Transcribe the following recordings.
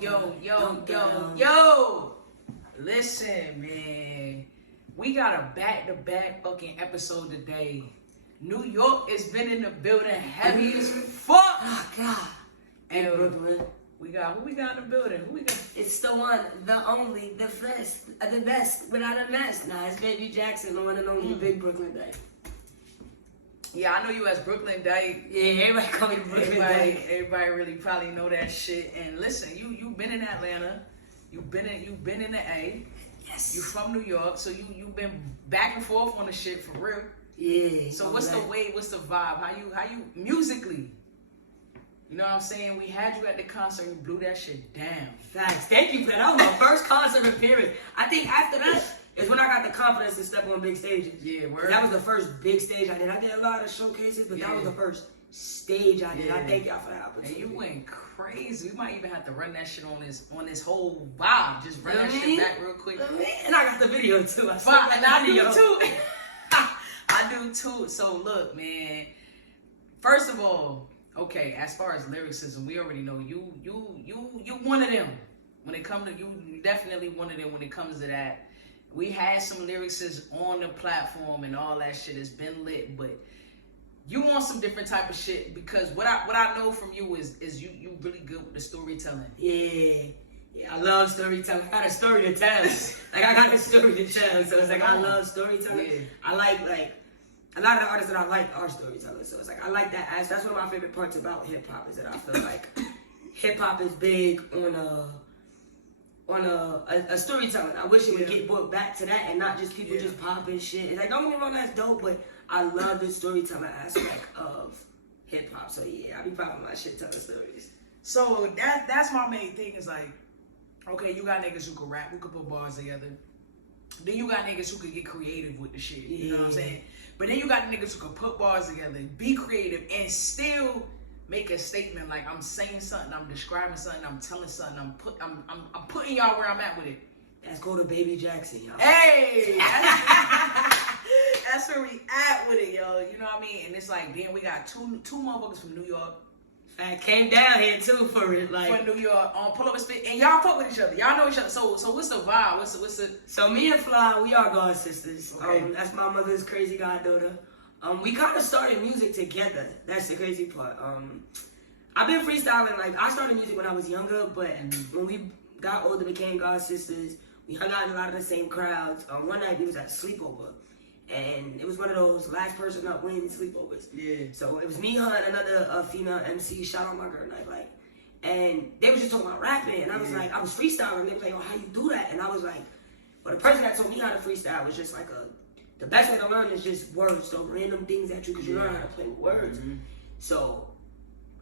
Yo. Listen, man. We got a back-to-back fucking episode today. New York has been in the building heavy as fuck. Oh, God. And Brooklyn. Who we got in the building? Who we got? It's the one, the only, the best without a mess. Nah, it's Babie Jackson, the one and only Lilbrooklyndike. Yeah, I know you as Brooklyn-Dyke. Yeah, everybody call me Brooklyn-Dyke. Everybody really probably know that shit. And listen, you've been in Atlanta. You've been in the A. Yes. You from New York, so you've been back and forth on the shit for real. Yeah. So what's the vibe? How you musically? You know what I'm saying? We had you at the concert, you blew that shit down. Facts. Thank you for that. That was my first concert appearance. I think after that is when I got the confidence to step on big stages. Yeah, word. That was the first big stage I did. I did a lot of showcases, but that was the first stage I did. Yeah. I thank y'all for that opportunity. And you went crazy. We might even have to run that shit on this whole vibe. Just run that shit back real quick. And I got the video too. I do too. I do too. So look, man. First of all, okay, as far as lyricism, we already know you one of them. When it comes to you definitely one of them when it comes to that. We had some lyrics on the platform and all that shit has been lit, but you want some different type of shit because what I know from you is you really good with the storytelling. Yeah, I love storytelling. I got a story to tell. I got a story to tell. So it's I love storytelling. Yeah. I like a lot of the artists that I like are storytellers. So it's I like that. That's one of my favorite parts about hip hop is that I feel like hip hop is big on a storytelling. I wish it would get brought back to that and not just people just popping shit. It's don't get me wrong, that's dope, but I love the storytelling aspect of hip hop. So yeah, I be popping my shit telling stories. So that's my main thing is okay, you got niggas who can rap, who can put bars together. Then you got niggas who can get creative with the shit. You know what I'm saying? But then you got niggas who can put bars together, be creative, and still make a statement like I'm saying something, I'm describing something, I'm telling something, I'm putting y'all where I'm at with it. That's called a Babie Jackson, y'all. Hey, that's where we at with it, yo. You know what I mean? And it's then we got two motherfuckers from New York. I came down here too for it, for New York on PullUpAndSpit, and y'all fuck with each other. Y'all know each other. So what's the vibe? What's the? So me and Fly, we are god sisters. Okay. That's my mother's crazy goddaughter. We kind of started music together. That's the crazy part. I've been freestyling. I started music when I was younger, but when we got older, became god sisters. We hung out in a lot of the same crowds. One night we was at a sleepover. And it was one of those last person up wins sleepovers. Yeah. So it was me, her, and another female MC. Shout out my girl, Nightlight. And they was just talking about rapping. And I was I was freestyling. They was like, oh, how you do that? And I was like, well, the person that told me how to freestyle was just the best way to learn is just words. So random things at you because you learn how to play with words. So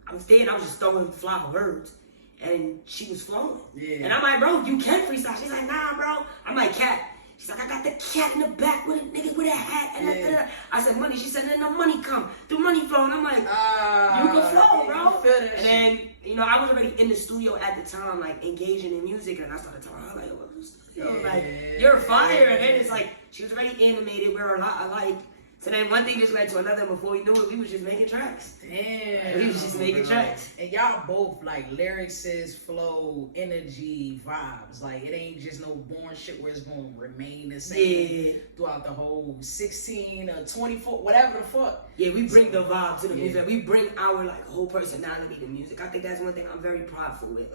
I was there and I was just throwing fly words. And she was flowing. Yeah. And I'm like, bro, you can freestyle. She's like, nah, bro. I'm like, cat. She's like, I got the cat in the back with a nigga with a hat. And I said, money. She said, then the money come. The money flow. And I'm like, you can flow, bro. And then, I was already in the studio at the time, engaging in music. And I started telling her, welcome to the studio. You're fire. And then it's she was already animated. We're a lot alike. So then one thing just led to another. Before we knew it, we was just making tracks. Damn. We was just making tracks. And y'all both lyrics, flow, energy, vibes. It ain't just no boring shit where it's gonna remain the same throughout the whole 16 or 24, whatever the fuck. Yeah, we bring the vibe to the music. We bring our whole personality to music. I think that's one thing I'm very prideful with.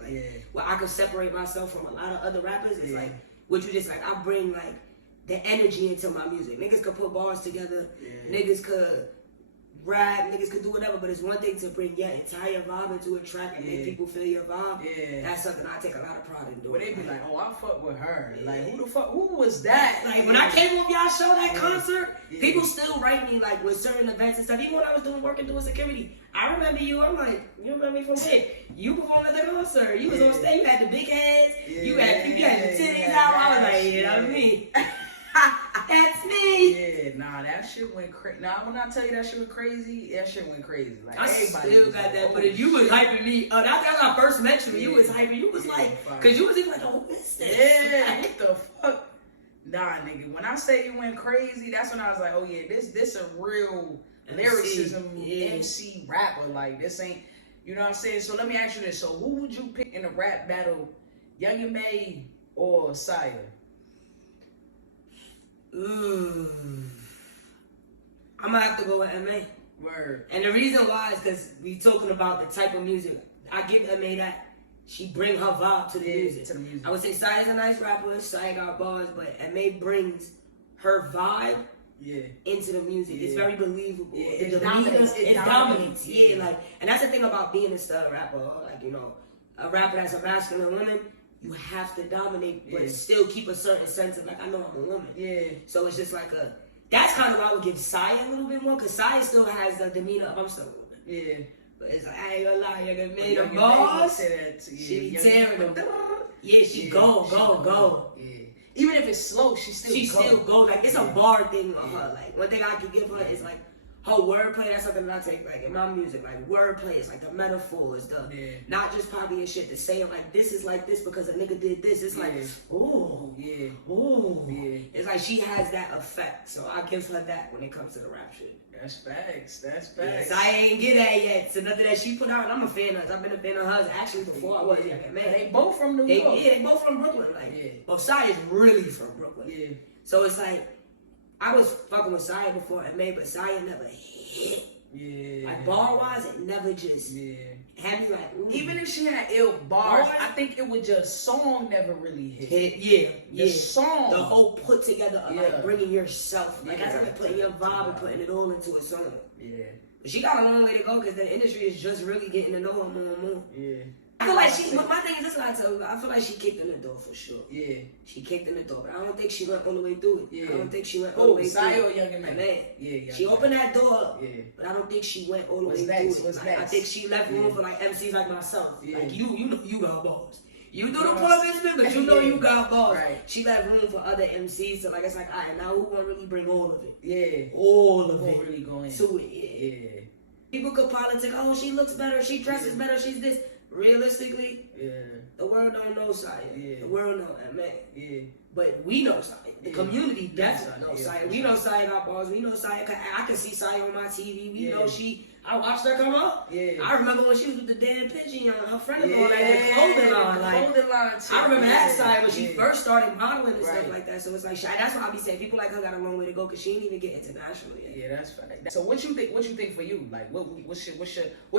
Where I could separate myself from a lot of other rappers. It's what you just I bring the energy into my music. Niggas could put bars together. Niggas could rap. Niggas could do whatever. But it's one thing to bring your entire vibe into a track and make people feel your vibe. That's something I take a lot of pride in doing. But they be oh, I fuck with her. Who was that? When I came on y'all show that concert, people still write me with certain events and stuff. Even when I was doing security, I remember you. I'm you remember me from where? You performed at the concert. You was on stage. You had the big heads. You had the titties out. I was you know what I mean? That's me. Yeah, that shit went crazy. When I tell you that shit went crazy, that shit went crazy. I still got that. But if you was hyping me, that's when I first met you. You was hyping. You was because you was even oh, who is this? Yeah, what the fuck? Nah, nigga. When I say you went crazy, that's when I was oh yeah, this a real lyricism MC rapper. This ain't. You know what I'm saying? So let me ask you this. So who would you pick in a rap battle, YoungMa or Siya? I'm gonna have to go with MA. Word. And the reason why is because we talking about the type of music. I give MA that. She bring her vibe to the music. To the music. I would say Siya's a nice rapper. Siya got bars, but MA brings her vibe into the music. It's very believable. Yeah, It dominates. Yeah, like, and that's the thing about being a stud rapper. Like, you know, a rapper that's a masculine woman, you have to dominate, but still keep a certain sense of like, I know I'm a woman. Yeah. So it's just like that's kind of why I would give Siya a little bit more, because Siya still has the demeanor of I'm still a woman. Yeah. But it's like, I ain't gonna lie, you're gonna make the boss. boss. She be tearing them. Yeah, she go. Yeah. Even if it's slow, she still go. Like, it's a bar thing on her. Like, one thing I can give her is like her wordplay. That's something that I take like in my music. Like, wordplay is like the metaphors, not just poppy and shit. To say like this is like this because a nigga did this. It's like ooh. It's like she has that effect. So I give her that when it comes to the rap shit. That's facts. Yes, I ain't get that yet. So nothing that she put out, and I'm a fan of. I've been a fan of hers actually before I was. Yeah, man, they both from New York. Yeah, they both from Brooklyn. Like, but Siya's really from Brooklyn. Yeah. So it's like I was fucking with Siya before MA, but Siya never hit. Yeah. Like bar wise, it never just had me like. Ooh. Even if she had ill bars, I think it would just song never really hit. The song, the whole put together of like bringing yourself, like that's like putting your vibe and putting it all into a song. Yeah. But she got a long way to go because the industry is just really getting to know her more and more. Yeah. I feel like my thing is this, what I tell you, I feel like she kicked in the door for sure. Yeah. She kicked in the door, but I don't think she went all the way through it. Yeah. I don't think she went all the way through it. Siya or YoungMa? Yeah. She opened that door, but I don't think she went all the way through it. Like, I think she left room for like MCs like myself. Like you know you got balls. You do the PullUpAndSpit, but you know you got balls. Right. She left room for other MCs, so like it's like, alright, now who gonna really bring all of it? Yeah. All of it. Really going to it. Yeah. People could politic, oh, she looks better, she dresses better, she's this. Realistically, the world don't know Siya. Yeah. The world know MA. Yeah. But we know Siya. The community definitely knows Siya. We know Siya got balls. We know Siya. I can see Siya on my TV. We know I watched her come up. Yeah. I remember when she was with the damn pigeon, her friend of mine, like the clothing line. I remember that Siya when she first started modeling and stuff like that. So it's like, that's why I be saying people like her got a long way to go because she ain't even get international yet. Yeah, that's right. So what you think for you? Like, what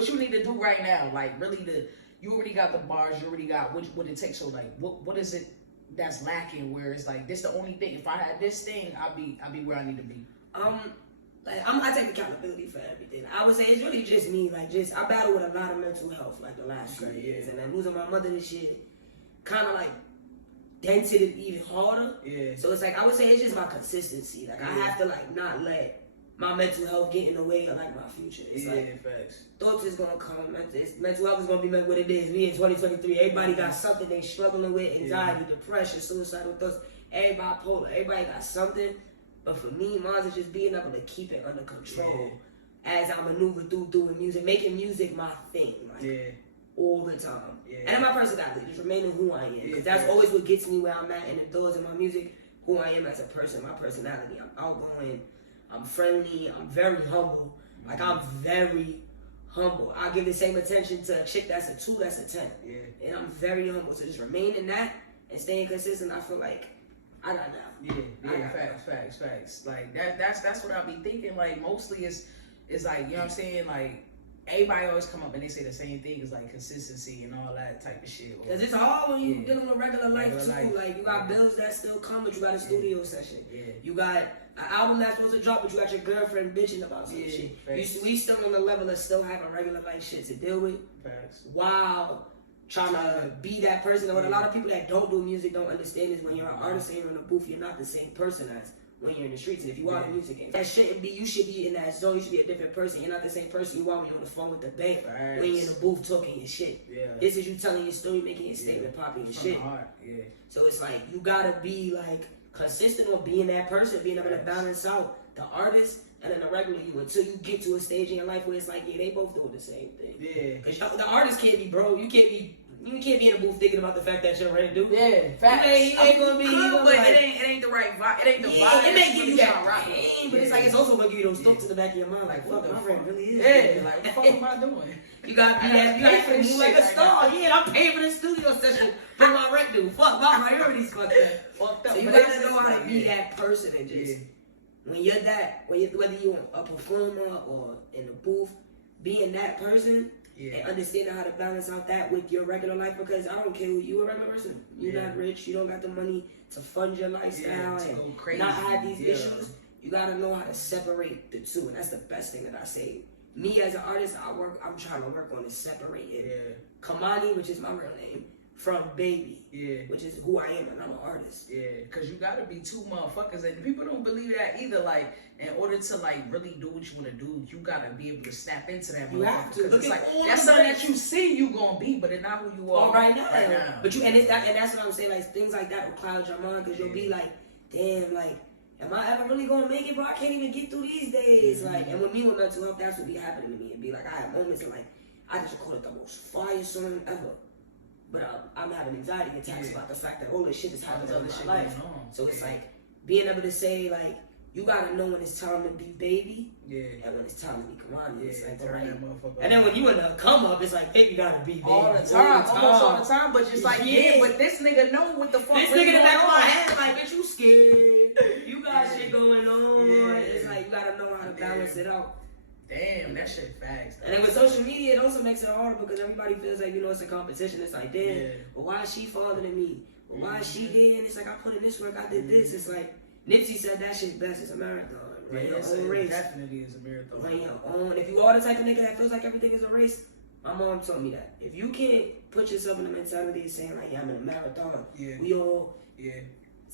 you need to do right now? Like, really you already got the bars, you already got what it takes. So like, what is it that's lacking? Where it's like this the only thing. If I had this thing, I'll be where I need to be. I take accountability for everything. I would say it's really just me. Like, I battle with a lot of mental health like the last few years, and then losing my mother this year kind of like dented it even harder. Yeah. So it's like I would say it's just my consistency. Like I have to like not let my mental health get in the way of like my future. It's like facts. Thoughts is gonna come. Mental health is gonna be what it is. We in 2023. Everybody got something they struggling with: anxiety, depression, suicidal thoughts. Everybody bipolar. Everybody got something. But for me, mine is just being able to keep it under control as I maneuver through doing music, making music my thing, like all the time. Yeah. And my personality, just remaining who I am. Because that's always what gets me where I'm at in the doors of my music. Who I am as a person, my personality. I'm outgoing. I'm friendly. I'm very humble. Like, I'm very humble. I give the same attention to a chick that's a 2, that's a 10. Yeah. And I'm very humble. So just remaining that and staying consistent, I feel like I got now. Yeah, facts. Like that's what I be thinking. Like mostly it's like, you know what I'm saying? Like everybody always come up and they say the same thing. It's like consistency and all that type of shit. Cause it's hard when you dealing with regular life too. Like you got bills that still come, but you got a studio session. Yeah. You got an album that's supposed to drop, but you got your girlfriend bitching about some shit. We still on the level of still having regular life shit to deal with. Facts. Wow. Trying to be that person. And what a lot of people that don't do music don't understand is when you're an artist and you're in a booth, you're not the same person as when you're in the streets. And if you are in the music game, that shouldn't be, you should be in that zone, you should be a different person. You're not the same person you are when you're on the phone with the bank, when you're in the booth talking your shit. Yeah. This is you telling your story, making your statement, popping your shit. So it's like, you gotta be like consistent on being that person, being able to balance out the artist and then the regular you until you get to a stage in your life where it's like, they both doing the same thing. Yeah. Because the artist can't be broke. You can't be You can't be in the booth thinking about the fact that you're ready to do. Yeah, facts. He ain't gonna be. But it ain't the right vibe. It ain't the vibe. It may give you that right. pain, but it's like it's also gonna give you those thoughts in the back of your mind, like, fuck, my friend really is. Yeah, like, what the fuck am I doing? You got to be like a star. Yeah, I'm paying for the studio session for my rent due. Fuck, my priorities fucked up. So you gotta know how to be that person and just when you're that, whether you're a performer or in the booth, being that person. Yeah. And understanding how to balance out that with your regular life, because I don't care who you a regular person. You're not rich. You don't got the money to fund your lifestyle and not have these issues. You gotta know how to separate the two, and that's the best thing that I say. Me as an artist, I'm trying to work on is separating Kamani, which is my real name, from Babie, which is who I am, and I'm an artist. Yeah, because you gotta be two motherfuckers, and people don't believe that either. Like, in order to like really do what you want to do, you gotta be able to snap into that. You have to. It's like that's something that you see you gonna be, but it's not who you are right now. But that's what I'm saying. Like things like that will cloud your mind, because you'll be like, damn, like, am I ever really gonna make it, bro? I can't even get through these days. Like, and with me with mental health, that's what be happening to me. It'd be like I have moments of like, I just recorded the most fire song ever. But I'm having anxiety attacks about the fact that all this shit is happening in my life. So it's like being able to say like, you gotta know when it's time to be Babie, and when it's time to be Kamani. It's like, right. And then when you in the come up, it's like, hey, you gotta be Babie all the time, almost all the time. But just like, but this nigga know what the fuck. This nigga in the back of my head, like, bitch, you scared? You got shit going on. It's like you gotta know how to balance it out. Damn, that shit facts. And then with social media, it also makes it harder because everybody feels like, it's a competition. It's like, damn, well, why is she farther than me? Well, why is she there? And it's like, I put in this work, I did this. It's like, Nipsey said that shit best. It's a marathon. Right? Your own race. Definitely is a marathon. Run your own. If you are the type of nigga that feels like everything is a race, my mom told me that. If you can't put yourself in the mentality of saying, like, I'm in a marathon, we all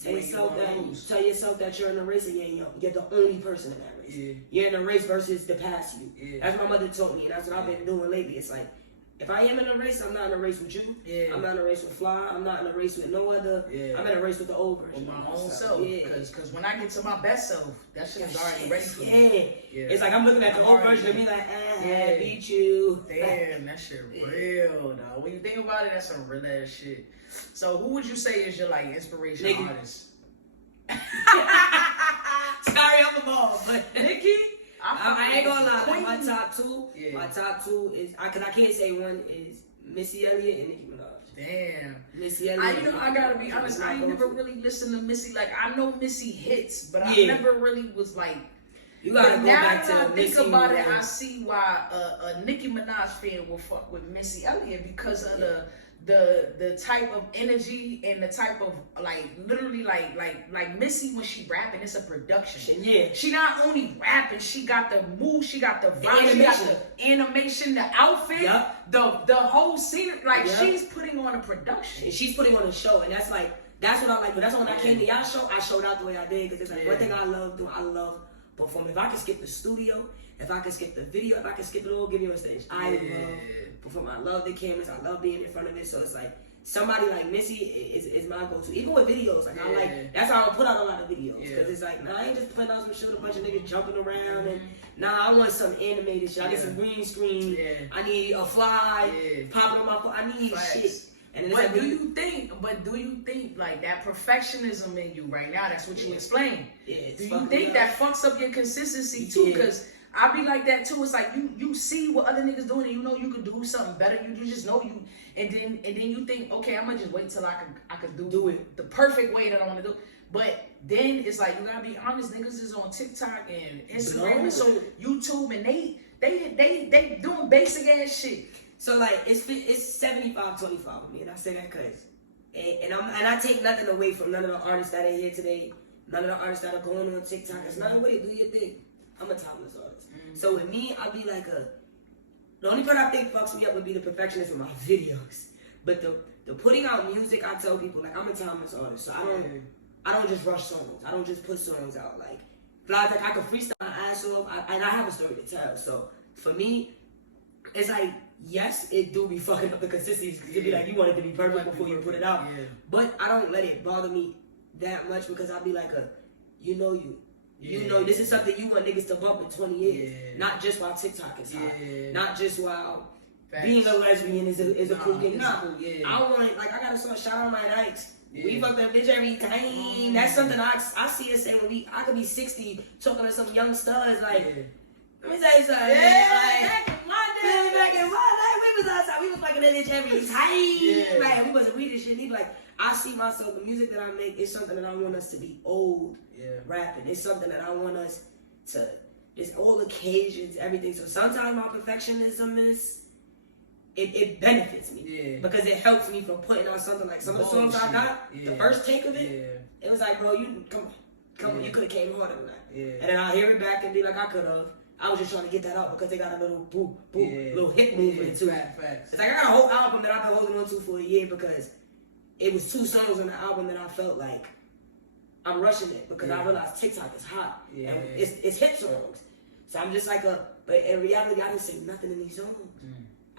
tell yourself that you're in a race and you're the only person in that race. You're in a race versus the past you. That's what my mother taught me, and that's what I've been doing lately. It's like, if I am in a race, I'm not in a race with you. I'm not in a race with Fly. I'm not in a race with no other. I'm in a race with the old version. With my own self. Because when I get to my best self, that shit is already ready for me. It's like I'm looking at the old version of me like, I beat you. Damn, that shit real, dog. When you think about it, that's some real ass shit. So who would you say is your like inspirational artist? Sorry, I'm a ball, but Nikki? I ain't gonna lie. Like, my top two is, because I can't say one is Missy Elliott and Nicki Minaj. Damn. Missy Elliott. I gotta be honest. I ain't never really listened to Missy. Like, I know Missy hits, but I never really was like. You gotta go back to now that I think Missy about it, I see why a Nicki Minaj fan will fuck with Missy Elliott because of the type of energy and the type of like literally like Missy when she rapping, it's a production. She not only rapping, she got the move, she got the vibe, she got the animation, the outfit, the whole scene. Like she's putting on a production. And she's putting on a show, and that's what I like. But that's when I came to y'all show, I showed out the way I did, because it's like one thing I love doing. I love performing. If I can skip the studio, if I can skip the video, if I can skip it all, give me on stage. I love performing. I love the cameras. I love being in front of it. So it's like somebody like Missy is my go-to. Even with videos, like I like. That's how I put out a lot of videos, because it's like, I ain't just putting out some shit with a bunch of niggas jumping around and I want some animated shit. I get some green screen. I need a fly popping on my phone. I need shit. And but do you think like that perfectionism in you right now? That's what you explained. Do you think that fucks up your consistency too? Because I be like that too. It's like you see what other niggas doing, and you know you could do something better. You just know you, and then you think, okay, I'm gonna just wait till I could do it the perfect way that I want to do. But then it's like, you gotta be honest, niggas is on TikTok and Instagram and so YouTube, and they doing basic ass shit. So like it's 75-25 with me, and I say that because and I take nothing away from none of the artists that are here today, none of the artists that are going on TikTok. It's not a way to do your thing. I'm a timeless artist. So with me, I'll be like the only part I think fucks me up would be the perfectionist with my videos. But the putting out music, I tell people like I'm a timeless artist, so I don't just rush songs. I don't just put songs out. Like I can freestyle my ass off, and I have a story to tell. So for me, it's like, yes, it do be fucking up the consistency. It'd be like you want it to be perfect before you put it out. But I don't let it bother me that much, because I'll be like you know this is something you want niggas to bump in 20 years. Not just while TikTok is hot. Not just while being a lesbian is a cool thing. Nah, cool, yeah. I want, like, I got a song, shout out my Nikes. Yeah. We fuck that bitch every time. That's something I see us saying when I could be 60 talking to some young studs, like, let me tell you something. Yeah, like, back in my day. back in my day, we was outside, we was fucking that bitch every time. Yeah. Like, we wasn't reading shit. He be like, I see myself, the music that I make is something that I want us to be old rapping. It's something that I want us to, it's all occasions, everything. So sometimes my perfectionism is, it benefits me because it helps me from putting out something like some of the songs I got. The first take of it, it was like, bro, you come on, you could have came harder than that. And then I'll hear it back and be like, I could have. I was just trying to get that out because they got a little boop, little hip movement too. It's like I got a whole album that I've been holding on to for a year because it was 2 songs on the album that I felt like I'm rushing it because I realized TikTok is hot and it's hit songs. So I'm just like but in reality I didn't say nothing in these songs.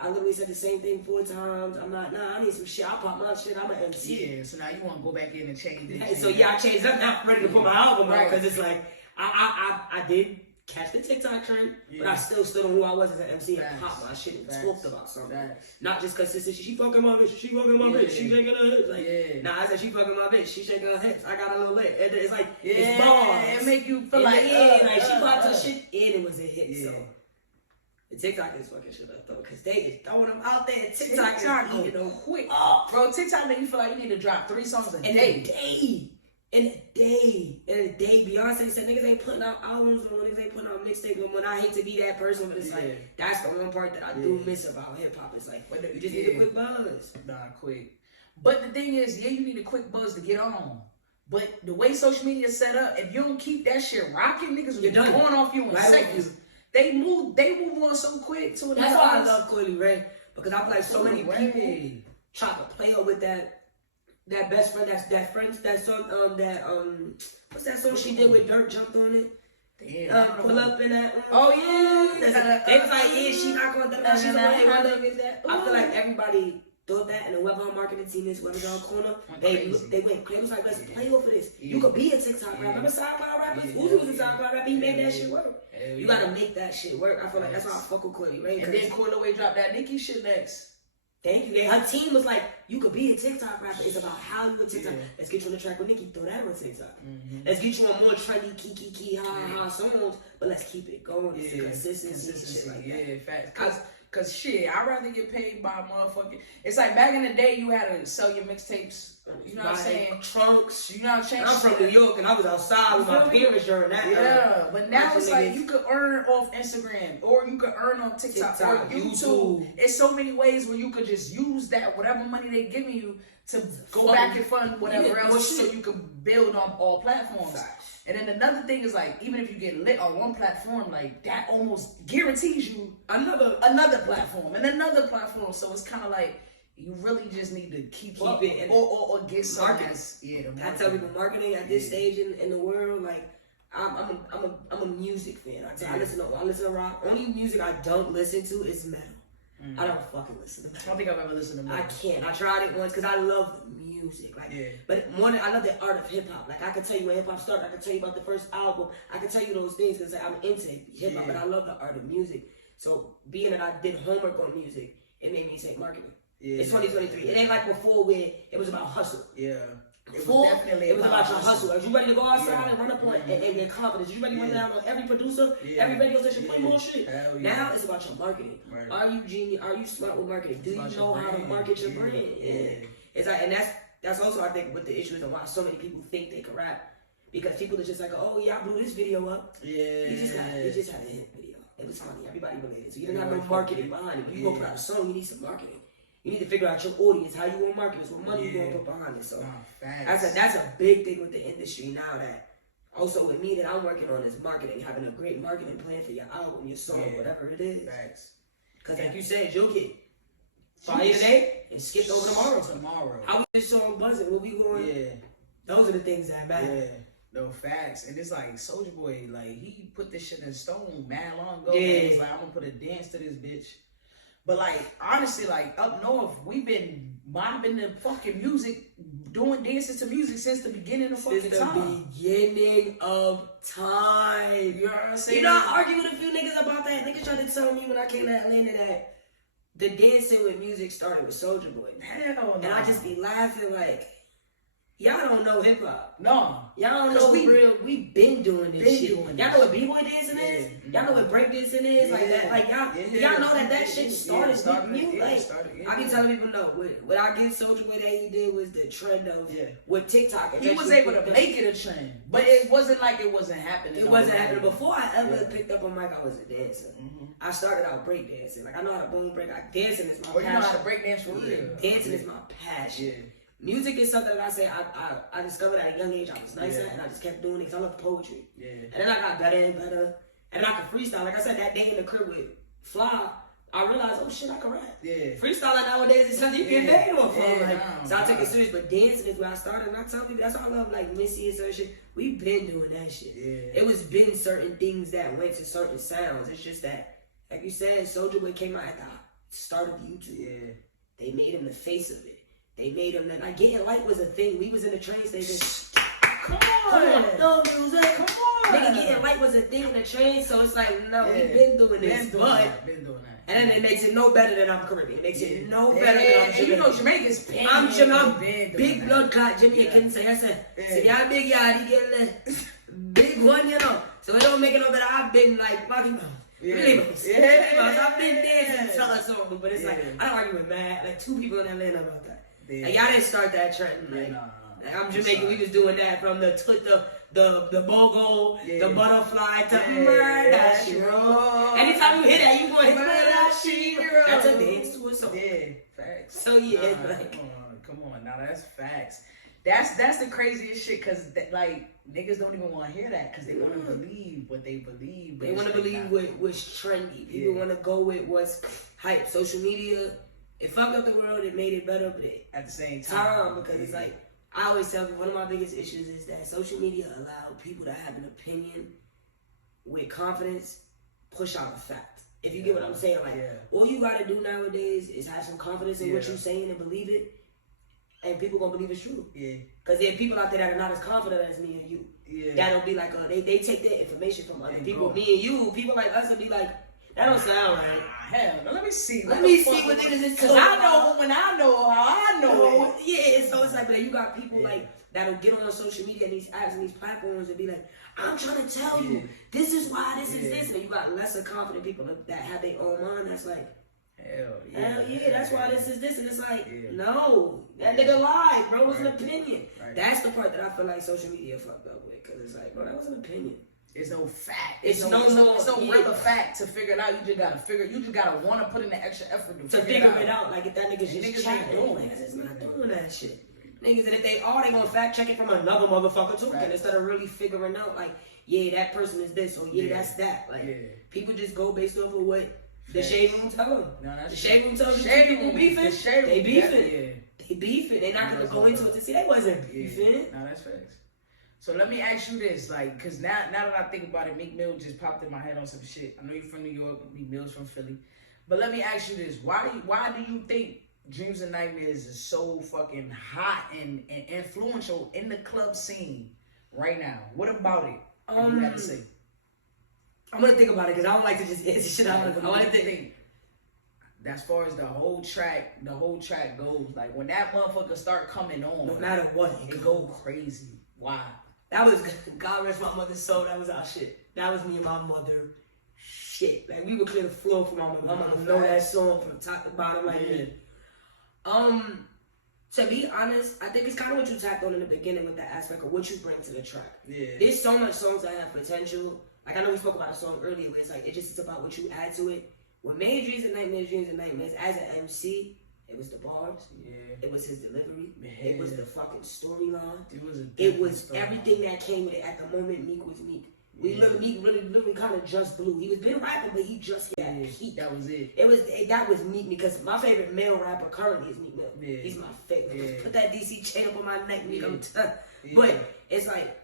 I literally said the same thing 4 times. I'm not, I need some shit. I pop my shit. I'm an MC. Yeah, so now you want to go back in and change it. So I changed up. Now I'm ready to put my album out because it's like, I did catch the TikTok trend, but I still stood on who I was as an MC and popped my shit and talked about something. Not just because she fucking my bitch, she fucking my bitch, she shaking her hips. Like, nah, I said she fucking my bitch, she shaking her hips. I got a little lit. It's like, it's bars. It make you feel like, she popped her shit and it was a hit, so. The TikTok is fucking shit up though, because they is throwing them out there. TikTok is eating them quick. Bro, TikTok make you feel like you need to drop 3 songs a day. In a day. Beyonce said niggas ain't putting out albums no more, niggas ain't putting out mixtapes no more. I hate to be that person, but it's like, that's the one part that I do miss about hip hop. It's like, you just need a quick buzz. Nah, quick. But the thing is, you need a quick buzz to get on. But the way social media is set up, if you don't keep that shit rocking, niggas are going off you in seconds. They move on so quick to That's why I love Coily Ray, because I feel like so many people try to play her with that best friend, that song, what's that song she did with Dirt jumped on it? Damn. Pull up in that. They was like, she not gonna do that. She's like, I feel like everybody thought that, and the Webber marketing team is Webber's on corner. They went crazy. It was like, let's play over this. You could be a TikTok rapper. Remember SoundCloud rappers? Uzi was a SoundCloud rapper. He made that shit work. You gotta make that shit work. I feel like that's why I fuck with Coily Ray. And then Coily Ray dropped that Nicki shit next. Thank you. Her team was like, you could be a TikTok rapper. It's about how you a TikTok. Let's get you on the track with Nicki. Throw that on TikTok. Let's get you on more trendy, key, ha songs. But let's keep it going. It's consistency, shit like that. Facts. Cause shit, I'd rather get paid by motherfucking. It's like back in the day, you had to sell your mixtapes. You know what I'm saying? Trunks. You know what I'm saying? I'm from New York and I was outside with my parents during that. Yeah, but now it's like you could earn off Instagram or you could earn on TikTok or YouTube. It's so many ways where you could just use that whatever money they giving you to go back and fund whatever else so you can build on all platforms. And then another thing is like, even if you get lit on one platform, like that almost guarantees you another platform and another platform. So it's kind of like you really just need to keep it or get something. I tell people marketing at this stage in the world, like I'm a music fan. I listen to rock. Only music I don't listen to is metal. I don't fucking listen to metal. I don't think I've ever listened to metal. I can't. I tried it once because I love music. But more than I love the art of hip hop. Like I can tell you when hip hop started. I can tell you about the first album. I can tell you those things because I'm into hip hop, but I love the art of music. So being that I did homework on music, it made me take marketing. It's 2023. It ain't like before where it was about hustle. Before, it was about your hustle. Are you ready to go outside and run up on and get confidence? Are you ready to run down on every producer, every radio station, play more shit? Now it's about your marketing. Are you genius? Are you smart with marketing? Do you know how to market your brand? It's like, and that's also I think what the issue is and why so many people think they can rap, because people are just like, oh yeah, I blew this video up. You just had a hit video. It was funny. Everybody related. So you didn't have no marketing behind it. When you go put out a song, you need some marketing. You need to figure out your audience, how you want to market this, what money you going to put behind it. So that's a big thing with the industry now, that also with me that I'm working on is marketing, having a great marketing plan for your album, your song, whatever it is. Because like you said, you'll get fire today and skipped over tomorrow. How was this song buzzing? What we going? Those are the things that matter. No facts. And it's like Soulja Boy, like he put this shit in stone mad long ago. It was like, I'm gonna put a dance to this bitch. But like honestly, like up north, we've been mobbing the fucking music, doing dances to music since the beginning of fucking time. Beginning of time. You know what I'm saying? You know, I argued with a few niggas about that. Niggas tried to tell me when I came to Atlanta that the dancing with music started with Soulja Boy. Hell no. And I just be laughing like, y'all don't know hip hop. No. Y'all don't know we been doing this shit. Y'all know what b-boy dancing is? Y'all know what break dancing is? Like that. Like y'all know that shit started with music. I be telling people no. What I give Soulja Boy that he did was the trend of with TikTok. He was able to make it a trend, but it wasn't like it wasn't happening. It wasn't happening. Before I ever picked up a mic, I was a dancer. I started out break dancing. Like I know how to boom break. Dancing is my passion. You know how to break dance for real. Dancing is my passion. Music is something that I say I discovered at a young age. I was nice at, and I just kept doing it because I love poetry. And then I got better and better, and I could freestyle. Like I said, that day in the crib with Fly, I realized, oh shit, I can rap. Freestyling nowadays is something you get paid on for. So I took it serious, but dancing is where I started. And I tell people that's why I love like Missy and certain shit. We've been doing that shit. It was been certain things that went to certain sounds. It's just that, like you said, Soulja Boy came out at the start of YouTube. They made him the face of it. They made him like getting light was a thing. We was in the train station. Come on, no music. Come on. Nigga, getting light was a thing in the train, so it's like we been doing this, been doing that. And then it makes it no better than I'm Caribbean. It makes it no better than I'm Jamaican. And you know Jamaica's I'm big blood clot Jamaican. So I said, y'all big y'all get the big one, you know. So it don't make it no better. I've been like fucking. I've been dancing to tell us something, but it's like I don't argue with Matt. Like 2 people in Atlanta about that. Like, y'all didn't start that trend. Like, I'm Jamaican. We was doing that from the bogo, the butterfly to murder she wrote. Anytime you hit that, you gonna hit murder she wrote. That's a dance to a song. Facts. So like, come on, now that's facts. That's the craziest shit, cause like niggas don't even want to hear that, cause they want to believe what they believe. They want to believe what's trendy. People want to go with what's hype. Social media, it fucked up the world. It made it better, but at the same time, because it's like I always tell people, one of my biggest issues is that social media allowed people to have an opinion with confidence, push out a fact. If you get what I'm saying, like all you gotta do nowadays is have some confidence in what you're saying and believe it. And people gonna believe it's true. Cause there are people out there that are not as confident as me and you. That'll be like, they take their information from other people. Me and you, people like us will be like, that don't sound right. Hell, no, let me see. Let me see what niggas is. Cause I know when I know how I know it. So it's like, but you got people like that'll get on social media and these apps and these platforms and be like, I'm trying to tell you, this is why this is this. And you got lesser confident people that have their own mind. That's like, hell yeah, that's why this is this. And it's like, no, that nigga lied, bro. It was an opinion. That's the part that I feel like social media fucked up with. Cause it's like, bro, that was an opinion. It's no fact. It's no real fact to figure it out. You just gotta want to put in the extra effort to figure it out. Like if that nigga's just chatting, niggas is not doing that shit. Niggas, and if they are, they gonna fact check it from another motherfucker too. And instead of really figuring out, like, that person is this, or that's that. Like, people just go based off of what the shade room tell them. The shade room tells you people beefing. They beefing. They beefing. They're not gonna go into it to see they wasn't beefing. No, that's facts. So let me ask you this, like, cause now that I think about it, Meek Mills just popped in my head on some shit. I know you're from New York, Meek Mills from Philly, but let me ask you this: Why do you think Dreams and Nightmares is so fucking hot and influential in the club scene right now? What about it? You got to say. I'm gonna think about it because I don't like to just answer shit out. I want to think. As far as the whole track goes, like when that motherfucker start coming on, no matter what, it go crazy. Why? That was God rest my mother's soul. That was our shit. That was me and my mother. Shit, like we would clear the floor for my mother. My mother know that song from top to bottom, like that. To be honest, I think it's kind of what you tapped on in the beginning with the aspect of what you bring to the track. There's so much songs that have potential. Like I know we spoke about a song earlier where it's like it just is about what you add to it. When made Dreams and Nightmares, as an MC, it was the bars. It was his delivery. It was the fucking storyline. It was everything that came with it. At the moment, Meek was Meek. Meek really kind of just blew. He was been rapping, but he just hit that peak. That was it. That was Meek because my favorite male rapper currently is Meek Mills. He's my favorite. Put that DC chain up on my neck, Meek. I'm done. But it's like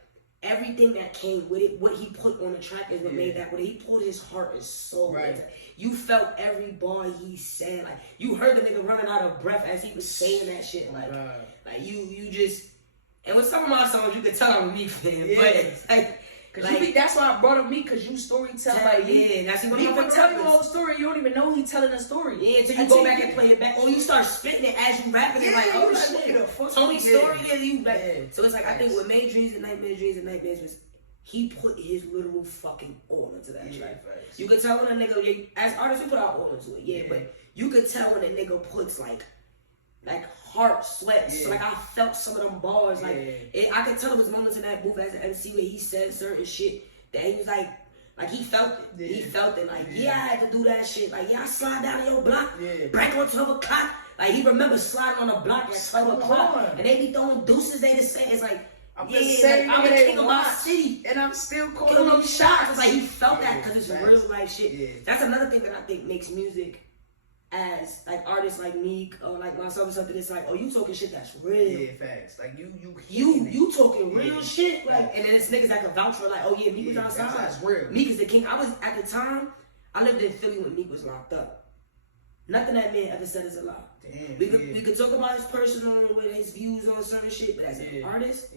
everything that came with it, what he put on the track is what made that. What he pulled his heart and soul. Right. You felt every bar he said. Like you heard the nigga running out of breath as he was saying that shit. Like you just. And with some of my songs, you could tell I'm a Meek fan. But it's like Cause Like, that's why I brought up Meek, cause you storyteller like yeah, that's Meek would tell you a whole story. You don't even know he telling a story. Yeah, until you go back and play it back, or you start spitting it as you rapping it. Like, oh shit, Tony's story. Yeah, you like. Yeah. So it's like I think what made Dreams and Nightmares was he put his literal fucking all into that track. You could tell when a nigga, as artists, we put our all into it. But you could tell when a nigga puts like heart sweats. Like I felt some of them bars. Like I could tell there was moments in that booth as an MC where he said certain shit that he was like he felt it. He felt it. Like I had to do that shit. Like I slide down in your block, break on 12 o'clock. Like he remembers sliding on a block at 12 o'clock, and they be throwing deuces. They just say it's like. I'm the king of my city, and I'm still calling them shots. It's like he felt that because it's real life shit. That's another thing that I think makes music as like artists like Meek or like myself or something. It's like, oh, you talking shit that's real. Yeah, facts. Like you talking real shit. Like, and then it's niggas that can vouch for like, oh yeah, Meek was outside. That's real. Meek is the king. I was at the time. I lived in Philly when Meek was locked up. Nothing that man ever said is a lie. Damn, we could talk about his personal with his views on certain shit, but as an artist,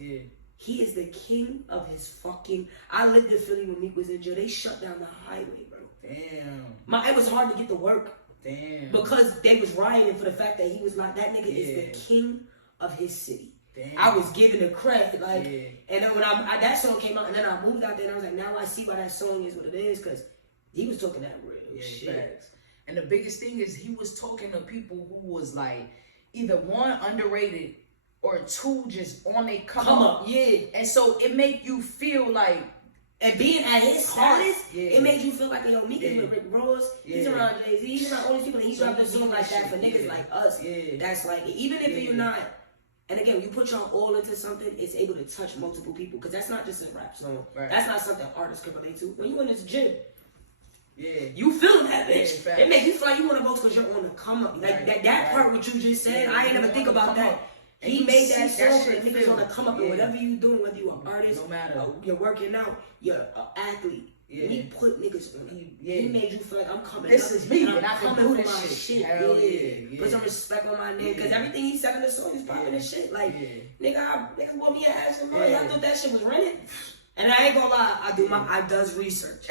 he is the king of his fucking. I lived in Philly when Meek was in jail. They shut down the highway, bro. Damn. It was hard to get to work. Damn. Because they was rioting for the fact that he was like that nigga is the king of his city. Damn. I was given the credit, like, and then when that song came out, and then I moved out there, and I was like, now I see why that song is what it is, because he was talking that real shit. Facts. And the biggest thing is he was talking to people who was like either one underrated or two just on their come up. And so it make you feel like, and being at his status, it makes you feel like, yo, Meek is with Rick Ross, he's around Jay-Z, he's around all these people, and he's dropping a song like that for niggas like us. That's like, even if you're not, and again, you put your all into something, it's able to touch multiple people, because that's not just a rap song. That's not something artists can relate to. When you in this gym, you feeling that bitch. It makes you feel like you want to go because you're on the come up. Like that part what you just said, I ain't never think about that. He made that song for the niggas on the come up, and whatever you doing, whether you an artist, no matter. You're working out, you're an athlete. He put niggas on it. He made you feel like I'm coming this up. This is me, and I'm coming do for this my shit. Shit. Put some respect on my name, because everything he said in the song is popping and shit. Like, niggas want me to have some money. I thought that shit was rented. And I ain't gonna lie, I does research.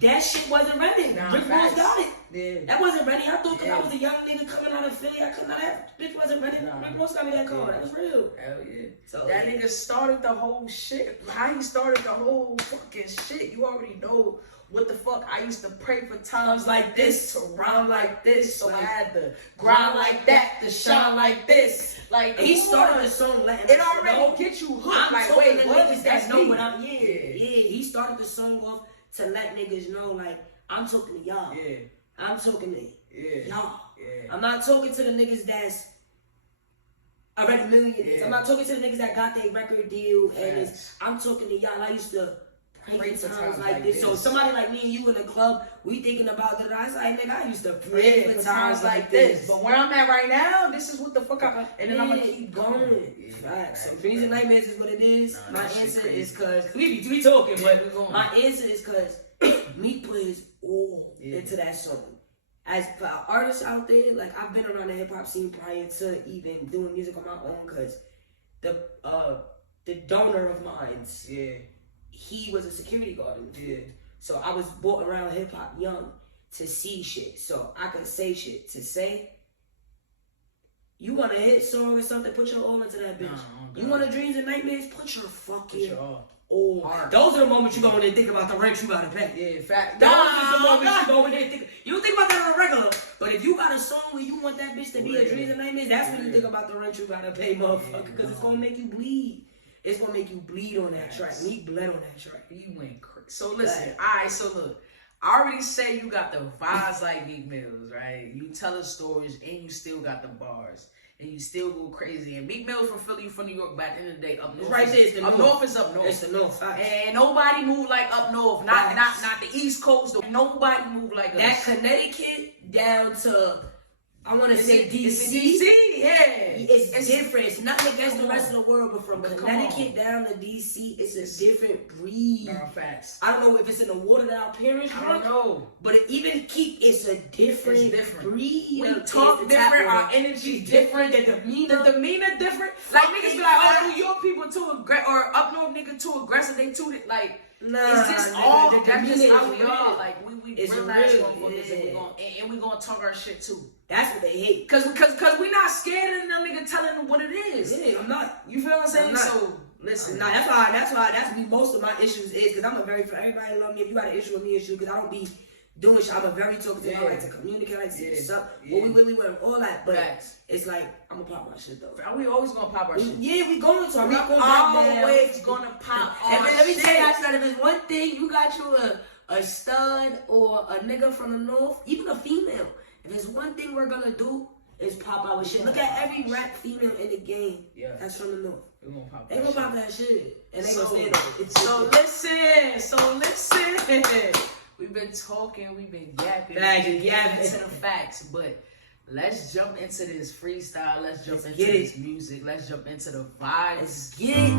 That shit wasn't ready. Rick Ross got it. That wasn't ready. I thought because I was a young nigga coming out of Philly, I could not have. Bitch wasn't ready. Rick Ross got me that car. That was real. Hell yeah. So that nigga started the whole shit. How he started the whole fucking shit. You already know what the fuck. I used to pray for times like this, to rhyme like this. So I had to grind like that, to shine like this. Like he started the song letting it already get you hooked. Like, wait, what is that? Know what I'm he started the song off to let niggas know, like, I'm talking to y'all. I'm talking to y'all. I'm not talking to the niggas that's already millionaires. I'm not talking to the niggas that got their record deal. And I'm talking to y'all. I used to pray for times like this. So somebody like me and you in the club, we thinking about that. I was like, nigga, I used to pray for times like this. But where I'm at right now, this is what the fuck and then I'm gonna keep going. So Dreams and Nightmares is what it is. My answer is because we talking, but my answer is because Meek put his all into that song. As for artists out there, like I've been around the hip hop scene prior to even doing music on my own, because the donor of mine, he was a security guard in the field. So I was brought around hip hop young to see shit. So I could say shit. To say, you want a hit song or something, put your all into that bitch. You want a Dreams and Nightmares, put your fucking all. Those are the moments you go in there and think about the rent you gotta pay. Fact. Those are the moments you go in there and think. You don't think about that on a regular. But if you got a song where you want that bitch to be a Dreams and Nightmares, that's when you think about the rent you gotta pay, motherfucker. Because it's gonna make you bleed. It's gonna make you bleed on that track. Meek bled on that track. You went crazy. So listen, alright, so look. I already say you got the vibes like Meek Mills, right? You tell the stories and you still got the bars. And you still go crazy. And Meek Mills from Philly, you from New York, back in the day, up north. Right there, it's the up north is up north. It's the north. And nobody moved like up north. Not the East Coast. Nobody moved like that us. Connecticut down to, I want to say DC. DC, yeah. It's different. It's nothing against the rest of the world, but from Connecticut down to DC, it's a different breed. No, facts. I don't know if it's in the water that our parents drink. I don't know. But it's a different breed. We talk different, our energy different, the demeanor different. Like niggas be like, oh, New York people too aggressive, or up north nigga too aggressive, they too, like, it's just all, that's just how we are. Like, we real nice motherfuckers, and we gonna talk our shit too. That's what they hate. Cause we not scared of them nigga telling them what it is. Yeah, I'm not. You feel what I'm saying? So, listen. Nah, that's what most of my issues is, cause everybody love me. If you got an issue with me, issue, cause I don't be doing shit. I'm a very talkative. I like to communicate, I like to see what's up, what we really want, all that. But it's like, I'm gonna pop my shit though. We always gonna pop our shit. Yeah, we going to. I'm not going always gonna pop our shit. Let me tell you, I said, if it's one thing, you got you a stud or a nigga from the north, even a female. If there's one thing we're gonna do, is pop our shit. Look at every rap female in the game that's from the north. They gonna pop that shit. And they gonna stand up. So listen. We've been talking, we've been yapping into the facts, but let's jump into this freestyle. Let's jump into this music. Let's jump into the vibes. Let's get it.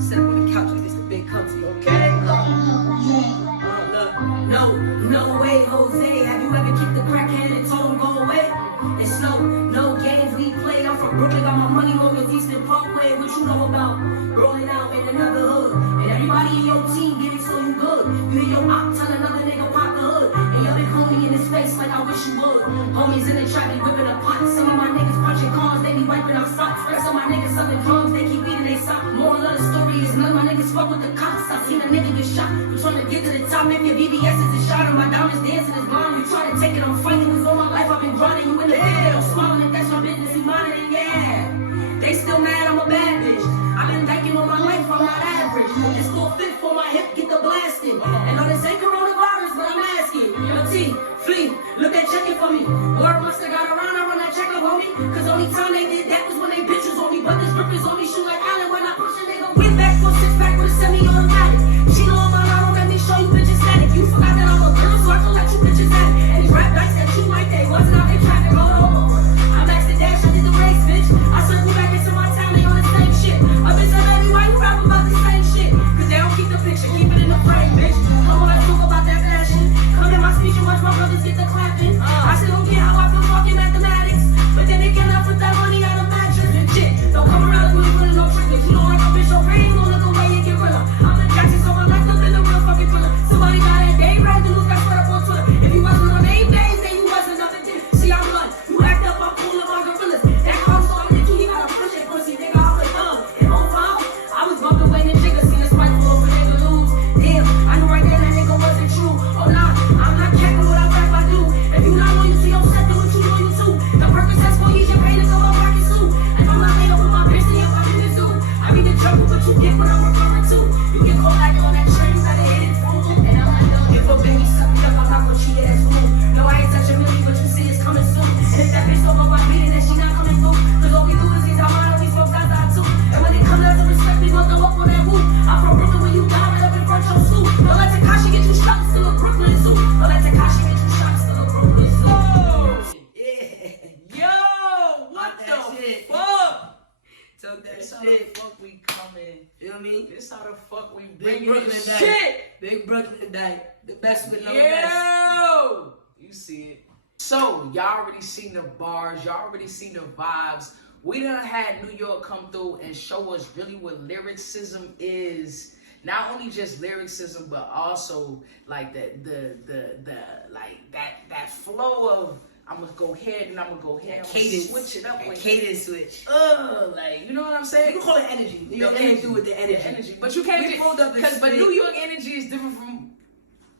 Sit up on the couch like this, the big comfy, okay? No way, Jose. Have you ever kicked the crackhead and told him go away? It's no games we play. I'm from Brooklyn, got my money on the Eastern Parkway. What you know about rolling out in another hood? And everybody in your team get it so you good. You hear your op tell another nigga pop the hood. And your big homie in his face like I wish you would. Homies in the trap, they whipping a pot. Some of my niggas punching cars, they be wiping out socks. Some of my niggas selling drugs, they keep eating they sock. Moral of the story is none of my niggas fuck with the cops. I seen a nigga get shot. You trying to get to the top, if your BBS is a shot and my diamonds dancing is blind. You trying to take it, I'm fighting. Cause all my life I've been grinding. You in the bed, I'm smiling, that's my business, you monitoring, yeah. They still mad, I'm a bad bitch. I've been thinking all my life, I'm not average. Just go fit for my hip, get the blasting. And no, this ain't coronavirus, but I'm asking. Yo, T, Flea, look at checking for me. Word must have got around, I run that check up, homie. Cause only time they did that was when they bitches on me. But this grip is on me, shoot like Allen. When I push it, they gon' get back for 6 pack with a semi-automatic. She know I'm out, don't let me show you bitches static. You forgot that I'm a girl, so I can let you bitches have it. And these rap dice that you like, they wasn't out, they tried to go home. I'm Max the Dash, I did the race, bitch. I circle back into my town, they on the same shit. I've been telling baby, why you rap about the same shit? Cause they don't keep the picture, keep it in the frame, bitch. Come on, let's talk about that fashion. Come in my speech and watch my brothers get the clapping. I still don't care how I feel talking mathematics. But then they cannot put that money out of mattress and shit. Don't come around with me no triggers. You don't like a bitch, your brain, don't look away and get realer. I'm the Jackson, so I'm locked up in the real fucking thriller. Somebody got that day right, the news got spread up on Twitter. If you wasn't on their days, then you wasn't nothing. See, I'm blood. You act up, I'm full of my gorillas. That comes on me, you gotta push it, pussy, nigga, I'm a thug. And on file, I was bumping when the niggas seen the spike flow for nigga lose. Damn, I knew right then that nigga wasn't true. Oh nah, I'm not capping what I rap, I do. If you not loyal to your set, then what you loyal to? The Percocets for you, your pain is on my pocket too. And I'm not made up with my bitch, then you're fucking this dude. I mean the jungle, but you get what I'm referring to. You can call like on that train, you gotta hit it full. And I'm like, don't give a baby, suck me up, I'm not gonna cheat ass fool. No, I ain't touching really, but you see it's coming soon. And if that bitch don't know my beating, then she not coming through. Cause all we do is these, I'm on these folks, I die too. And when it comes down to respect, we gon' go up on that roof. I'm from Brooklyn, when you die, right up in front of your stool. Don't let Tekashi get you shot, still a Brooklyn zoo. Don't let Tekashi get you shot, still a Brooklyn zoo. Yo, what the fuck? Talk that This how shit. the fuck we coming. Feel me? This how the fuck we Big bringing this Brooklyn shit. Big Brooklyn, the best with no best. Yo, you see it. So y'all already seen the bars. Y'all already seen the vibes. We done had New York come through and show us really what lyricism is. Not only just lyricism, but also like the like that flow of I'm gonna go here and I'm gonna go here. Cadence. Switch it up with cadence switch. Like, you know what I'm saying? You can call it energy. New York came through with the energy. But you can't We pulled up the but street. New York energy is different from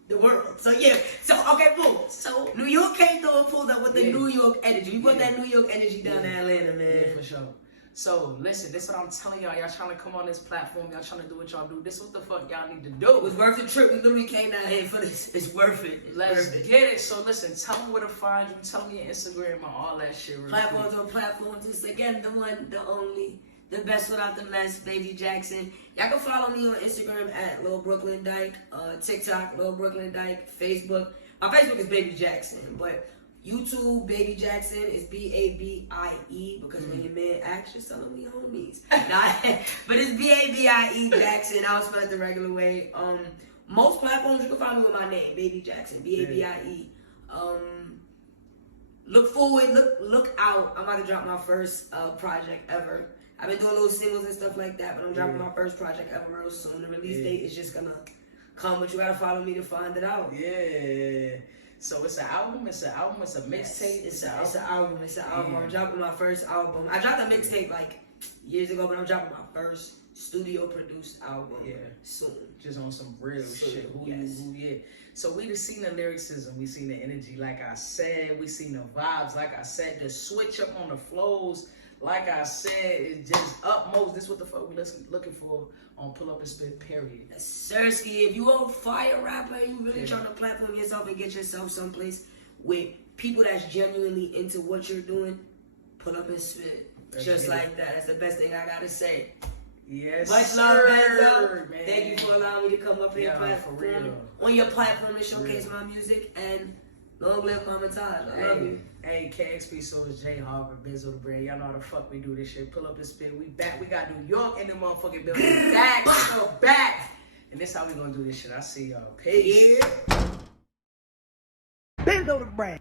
the world. So yeah. So okay, boom. So New York came through and pulled up with the New York energy. We put that New York energy down to Atlanta, man. Yeah, for sure. So listen, this is what I'm telling y'all. Y'all trying to come on this platform. Y'all trying to do what y'all do. This is what the fuck y'all need to do. It was worth the trip. We literally came down here for this. It's worth it. Let's get it. So listen, tell me where to find you. Tell me your Instagram and all that shit. Platforms on platforms. It's again the one, the only, the best without the less. Babie Jackson. Y'all can follow me on Instagram at Lilbrooklyndike, TikTok Lilbrooklyndike, Facebook. My Facebook is Babie Jackson, but YouTube, Babie Jackson is Babie because when your man acts, just tell him we homies. But it's Babie Jackson. I'll spell it the regular way. Most platforms you can find me with my name, Babie Jackson, Babie. Look forward, look out. I'm about to drop my first project ever. I've been doing little singles and stuff like that, but I'm dropping my first project ever real soon. The release date is just gonna come, but you gotta follow me to find it out. Yeah. So it's an album, it's a mixtape, it's an album. I'm dropping my first album. I dropped a mixtape like years ago, but I'm dropping my first studio produced album soon. Just on some real shit. Yeah. So we just seen the lyricism, we seen the energy, like I said, we seen the vibes, like I said, the switch up on the flows, like I said, it's just utmost. This is what the fuck we looking for on Pull Up and Spit, period. Sersky, if you a fire rapper and you really trying to platform yourself and get yourself someplace with people that's genuinely into what you're doing, Pull Up and Spit. Just like that. That's the best thing I gotta say. Yes, much love, Benzo. Man. Thank you for allowing me to come up here on your platform and showcase my music. And long live Mama Todd. I love you. Hey, KXP, so is J Harvard, Benzo the Bread. Y'all know how the fuck we do this shit. Pull Up and Spit. We back. We got New York in the motherfucking building. back. And this how we gonna do this shit. I see y'all. Peace. Benzo the Bread.